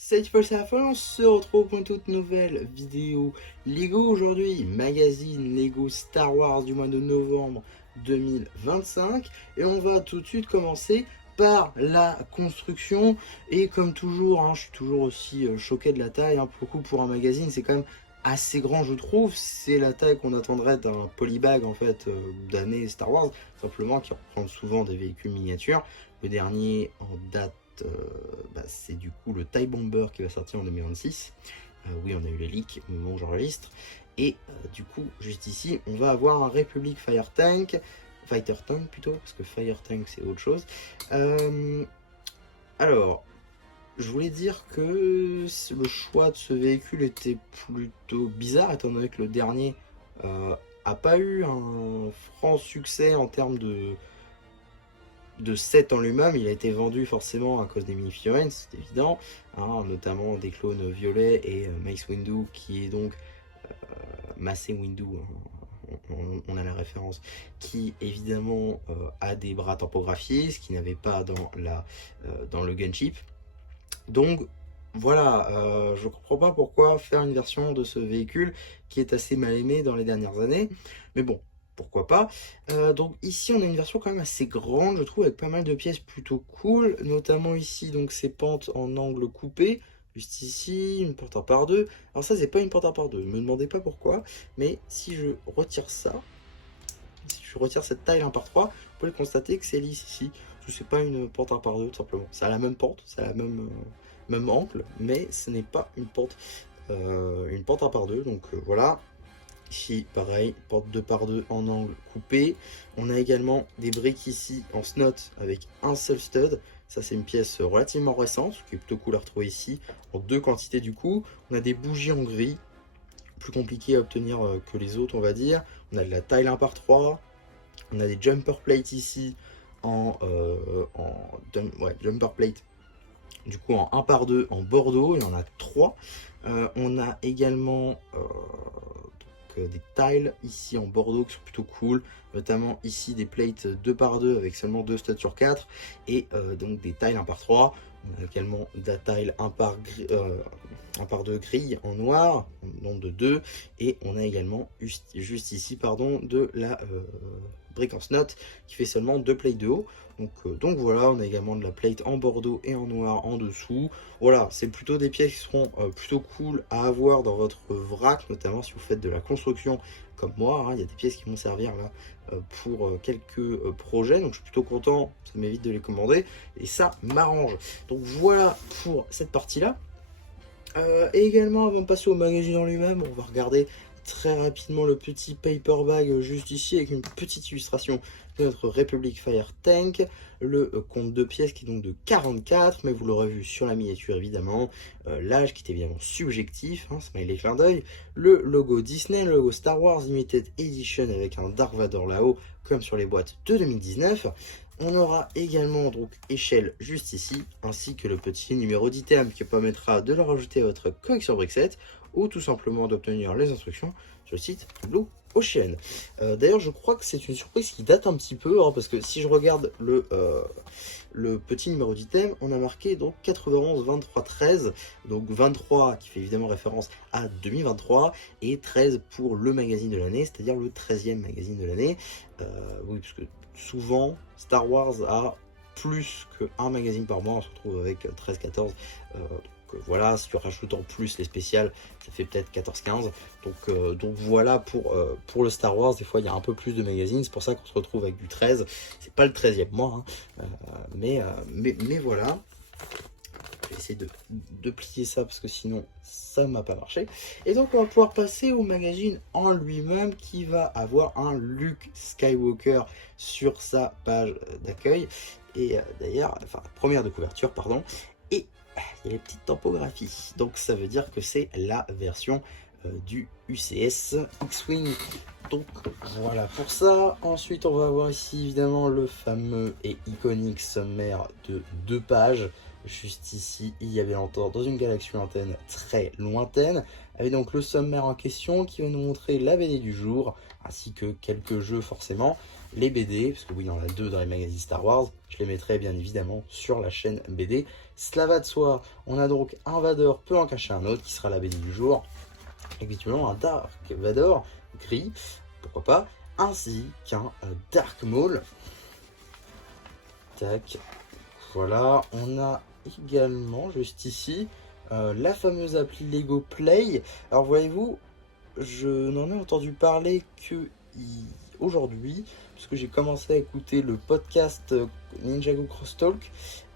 Salut Paul Serafol, on se retrouve pour une toute nouvelle vidéo Lego aujourd'hui, magazine Lego Star Wars du mois de novembre 2025. Et on va tout de suite commencer par la construction. Et comme toujours, je suis toujours aussi choqué de la taille. Pour le coup, pour un magazine, c'est quand même assez grand, je trouve. C'est la taille qu'on attendrait d'un polybag en fait d'année Star Wars, simplement qui reprend souvent des véhicules miniatures. Le dernier en date, c'est du coup le TIE Bomber qui va sortir en 2026. Oui, on a eu les leaks au moment où j'enregistre. Et du coup, juste ici, on va avoir un Republic Fire Tank. Fighter Tank plutôt, parce que Fire Tank c'est autre chose. Alors, je voulais dire que le choix de ce véhicule était plutôt bizarre, étant donné que le dernier a pas eu un franc succès en termes de set en lui-même. Il a été vendu forcément à cause des mini-figurines, c'est évident, notamment des clones Violet et Mace Windu, qui est donc Mace Windu, on a la référence, qui évidemment a des bras tempographiés, ce qu'il n'avait pas dans le gunship. Donc voilà, je comprends pas pourquoi faire une version de ce véhicule qui est assez mal aimé dans les dernières années, mais bon, pourquoi pas. Donc ici on a une version quand même assez grande, je trouve, avec pas mal de pièces plutôt cool, notamment ici donc ces pentes en angle coupé, juste ici, une porte à part deux. Alors ça c'est pas une porte à part deux, ne me demandez pas pourquoi, mais si je retire ça, si je retire cette taille 1 par 3, vous pouvez constater que c'est lisse ici. C'est pas une porte 1 par 2 tout simplement. Ça a la même porte, ça a la même angle, mais ce n'est pas une porte 1 par 2. Donc voilà. Ici, pareil, porte 2 par 2 en angle coupé. On a également des briques ici en snot avec un seul stud. Ça, c'est une pièce relativement récente, qui est plutôt cool à retrouver ici, en deux quantités du coup. On a des bougies en gris, plus compliqué à obtenir que les autres, on va dire. On a de la taille 1 par 3. On a des jumper plates ici jumper plate du coup en 1 par 2 en bordeaux. Il y en a 3. On a également des tiles ici en bordeaux qui sont plutôt cool, notamment ici des plates 2 par 2 avec seulement 2 studs sur 4 et donc des tiles 1 par 3. On a également de la tile 1 par 2 grille en noir, nombre de 2, et on a également juste ici de la brique en snot qui fait seulement 2 plates de haut. Donc voilà, on a également de la plate en bordeaux et en noir en dessous. Voilà, c'est plutôt des pièces qui seront plutôt cool à avoir dans votre vrac, notamment si vous faites de la construction comme moi. Il y a des pièces qui vont servir là pour quelques projets, donc je suis plutôt content, ça m'évite de les commander et ça m'arrange. Donc voilà pour cette partie là. Et également, avant de passer au magazine en lui-même, on va regarder très rapidement le petit paper bag juste ici avec une petite illustration de notre Republic Fire Tank, le compte de pièces qui est donc de 44, mais vous l'aurez vu sur la miniature évidemment, l'âge qui est évidemment subjectif, smiley clin d'œil, le logo Disney, le logo Star Wars Limited Edition avec un Dark Vador là-haut comme sur les boîtes de 2019. On aura également donc échelle juste ici, ainsi que le petit numéro d'item qui permettra de le rajouter à votre collection Brickset ou tout simplement d'obtenir les instructions sur le site Blue Ocean. D'ailleurs, je crois que c'est une surprise qui date un petit peu, parce que si je regarde le petit numéro d'item, on a marqué donc 91 23 13, donc 23 qui fait évidemment référence à 2023 et 13 pour le magazine de l'année, c'est-à-dire le 13e magazine de l'année. Oui, parce que souvent Star Wars a plus qu'un magazine par mois, on se retrouve avec 13-14. Voilà, si tu rajoutes en plus les spéciales, ça fait peut-être 14-15. Donc voilà pour le Star Wars, des fois il y a un peu plus de magazines, c'est pour ça qu'on se retrouve avec du 13. C'est pas le 13e mois, mais voilà. Je vais essayer de plier ça parce que sinon ça m'a pas marché. Et donc on va pouvoir passer au magazine en lui-même qui va avoir un Luke Skywalker sur sa page d'accueil. Et d'ailleurs, première de couverture, pardon. Et il y a les petites tampographies. Donc ça veut dire que c'est la version du UCS X-Wing. Donc voilà pour ça. Ensuite on va avoir ici évidemment le fameux et iconique sommaire de 2 pages. Juste ici, il y avait longtemps dans une galaxie lointaine, très lointaine, avec donc le sommaire en question qui va nous montrer la BD du jour, ainsi que quelques jeux forcément. les BD, parce que oui, il y en a 2 dans les magazines Star Wars, je les mettrai bien évidemment sur la chaîne BD. Cela va de soi, on a donc un Vador peut en cacher un autre, qui sera la BD du jour. Effectivement, un Dark Vador gris, pourquoi pas, ainsi qu'un Dark Maul. Tac, voilà, on a également, juste ici, la fameuse appli Lego Play. Alors voyez-vous, je n'en ai entendu parler que aujourd'hui, parce que j'ai commencé à écouter le podcast Ninjago Crosstalk,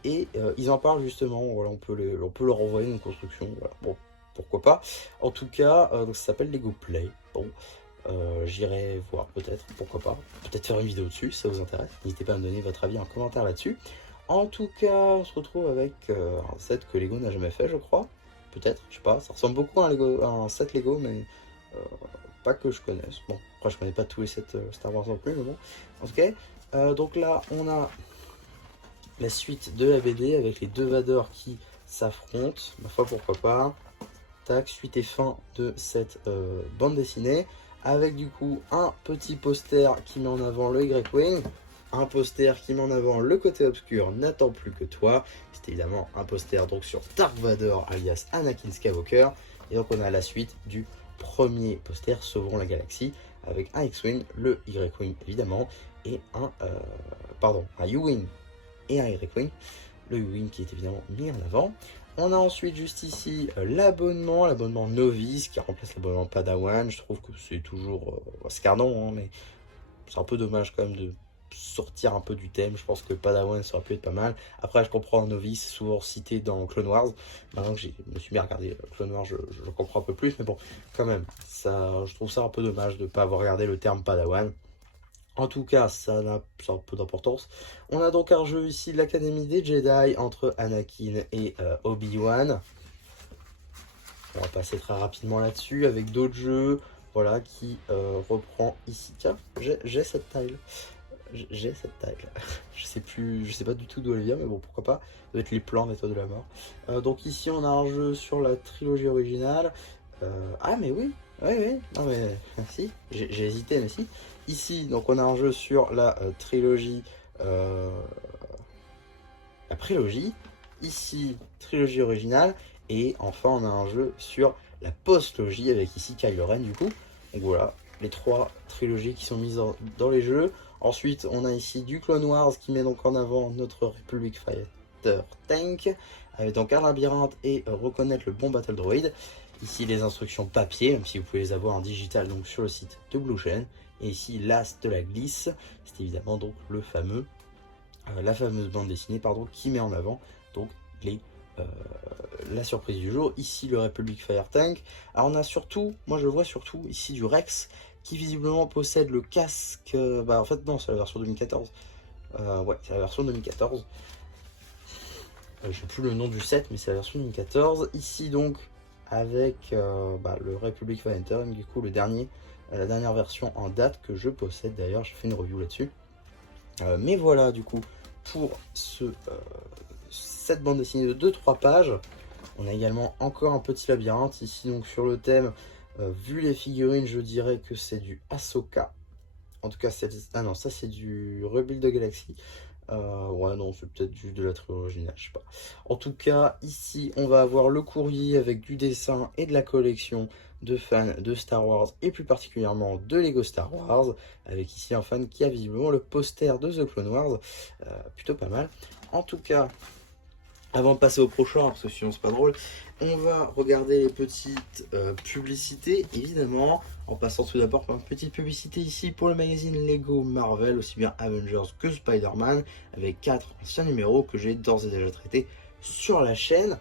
et ils en parlent justement. Voilà, on peut leur envoyer une construction, voilà. Bon, pourquoi pas. En tout cas, donc ça s'appelle Lego Play. Bon, j'irai voir peut-être, pourquoi pas. Peut-être faire une vidéo dessus, si ça vous intéresse. N'hésitez pas à me donner votre avis en commentaire là-dessus. En tout cas, on se retrouve avec un set que Lego n'a jamais fait, je crois. Peut-être, je sais pas. Ça ressemble beaucoup à un set Lego, mais pas que je connaisse. Bon, après, je connais pas tous les sets Star Wars non plus, mais bon. En tout cas, donc là, on a la suite de la BD avec les 2 Vador qui s'affrontent. Ma foi, pourquoi pas. Tac, suite et fin de cette bande dessinée. Avec du coup un petit poster qui met en avant le Y-Wing. Un poster qui met en avant le côté obscur n'attend plus que toi. C'est évidemment un poster donc sur Dark Vador alias Anakin Skywalker. Et donc on a la suite du premier poster Sauverons la Galaxie avec un X-Wing, le Y-Wing évidemment, et un U-Wing et un Y-Wing. Le U-Wing qui est évidemment mis en avant. On a ensuite juste ici l'abonnement novice qui remplace l'abonnement Padawan. Je trouve que c'est toujours scarnon, hein, mais c'est un peu dommage quand même de sortir un peu du thème. Je pense que Padawan ça aurait pu être pas mal. Après, je comprends novice, souvent cité dans Clone Wars. Maintenant que je me suis mis à regarder Clone Wars, je comprends un peu plus, mais bon, quand même, ça, je trouve ça un peu dommage de ne pas avoir regardé le terme Padawan. En tout cas, ça a un peu d'importance. On a donc un jeu ici de l'Académie des Jedi entre Anakin et Obi-Wan. On va passer très rapidement là-dessus avec d'autres jeux. Voilà, qui reprend ici. Tiens, j'ai cette tile. J'ai cette tile. Je sais pas du tout d'où elle vient, mais bon, pourquoi pas. Ça doit être les plans des Toits de la Mort. Donc ici, on a un jeu sur la trilogie originale. Ah, mais oui. Oui. Non, mais si. J'ai hésité, mais si. Ici, donc on a un jeu sur la trilogie, la prélogie. Ici, trilogie originale. Et enfin, on a un jeu sur la postlogie avec ici Kylo Ren du coup. Donc voilà, les 3 trilogies qui sont mises dans les jeux. Ensuite, on a ici du Clone Wars qui met donc en avant notre Republic Fighter Tank. Avec donc un labyrinthe et reconnaître le bon Battle Droid. Ici, les instructions papier, même si vous pouvez les avoir en digital donc sur le site de Blue Chain. Et ici, l'As de la glisse, c'est évidemment donc la fameuse bande dessinée qui met en avant donc la surprise du jour. Ici, le Republic Fire Tank. Alors, on a surtout, moi je vois surtout ici du Rex qui visiblement possède le casque. En fait, non, c'est la version 2014. Ouais, c'est la version 2014. Je sais plus le nom du set, mais c'est la version 2014. Ici, donc, avec le Republic Fire Tank, du coup, la dernière version en date que je possède. D'ailleurs, j'ai fait une review là-dessus. Mais voilà, du coup, pour cette bande dessinée de 2-3 pages. On a également encore un petit labyrinthe ici, donc sur le thème. Vu les figurines, je dirais que c'est du Ahsoka. En tout cas, ah non, ça c'est du Rebuild de Galaxy. Ouais, non, c'est peut-être juste de la trilogie originale, je sais pas. En tout cas, ici, on va avoir le courrier avec du dessin et de la collection de fans de Star Wars et plus particulièrement de Lego Star Wars. Avec ici un fan qui a visiblement le poster de The Clone Wars. Plutôt pas mal. En tout cas, avant de passer au prochain, parce que sinon c'est pas drôle, on va regarder les petites publicités, évidemment, en passant tout d'abord par une petite publicité ici pour le magazine Lego Marvel, aussi bien Avengers que Spider-Man, avec 4 anciens numéros que j'ai d'ores et déjà traités sur la chaîne.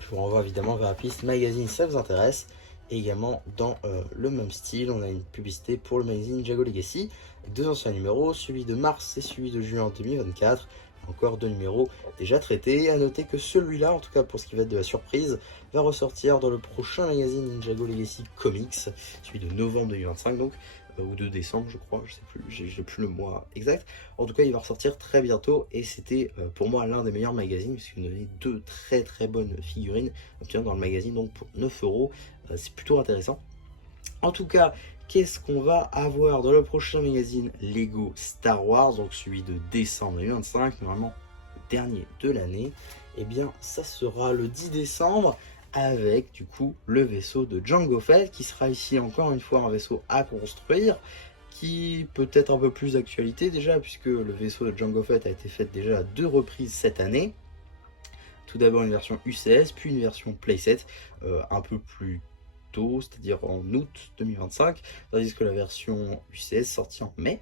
Je vous renvoie évidemment vers la piste magazine si ça vous intéresse. Et également dans le même style, on a une publicité pour le magazine Jago Legacy, 2 anciens numéros, celui de mars et celui de juin 2024. Encore 2 numéros déjà traités. À noter que celui-là, en tout cas pour ce qui va être de la surprise, va ressortir dans le prochain magazine Ninjago Legacy Comics, celui de novembre 2025 donc, ou de décembre je crois, je sais plus, j'ai plus le mois exact. En tout cas, il va ressortir très bientôt et c'était pour moi l'un des meilleurs magazines puisqu'il nous donnait 2 très bonnes figurines obtenues dans le magazine donc pour 9 €. C'est plutôt intéressant. En tout cas, qu'est-ce qu'on va avoir dans le prochain magazine Lego Star Wars, donc celui de décembre 2025, normalement le dernier de l'année. Et bien ça sera le 10 décembre avec du coup le vaisseau de Jango Fett qui sera ici encore une fois un vaisseau à construire, qui peut être un peu plus d'actualité déjà puisque le vaisseau de Jango Fett a été fait déjà à 2 reprises cette année. Tout d'abord une version UCS, puis une version playset un peu plus tôt, c'est-à-dire en août 2025, tandis que la version UCS sortie en mai.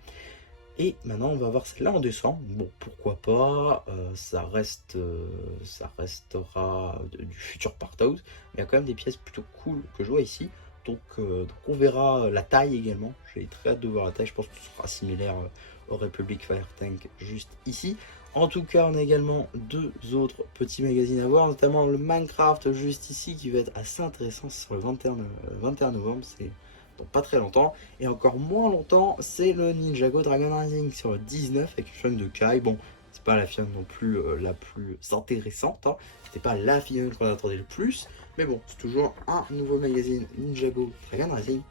Et maintenant on va voir celle-là en décembre. Bon, pourquoi pas, ça restera du futur Parthouse, mais il y a quand même des pièces plutôt cool que je vois ici. Donc on verra la taille également. J'ai très hâte de voir la taille, je pense que ce sera similaire au Republic Fire Tank juste ici. En tout cas, on a également 2 autres petits magazines à voir, notamment le Minecraft juste ici qui va être assez intéressant sur le 21 novembre, c'est donc pas très longtemps. Et encore moins longtemps, c'est le Ninjago Dragon Rising sur le 19 avec une fionne de Kai. Bon, c'est pas la fionne non plus la plus intéressante, hein. C'était pas la fionne qu'on attendait le plus, mais bon, c'est toujours un nouveau magazine Ninjago Dragon Rising.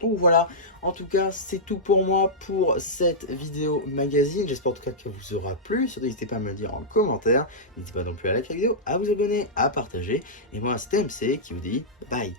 Donc voilà, en tout cas c'est tout pour moi pour cette vidéo magazine. J'espère en tout cas que vous aura plu. Surtout n'hésitez pas à me le dire en commentaire. N'hésitez pas non plus à liker la vidéo, à vous abonner, à partager. Et moi c'était MC qui vous dit bye.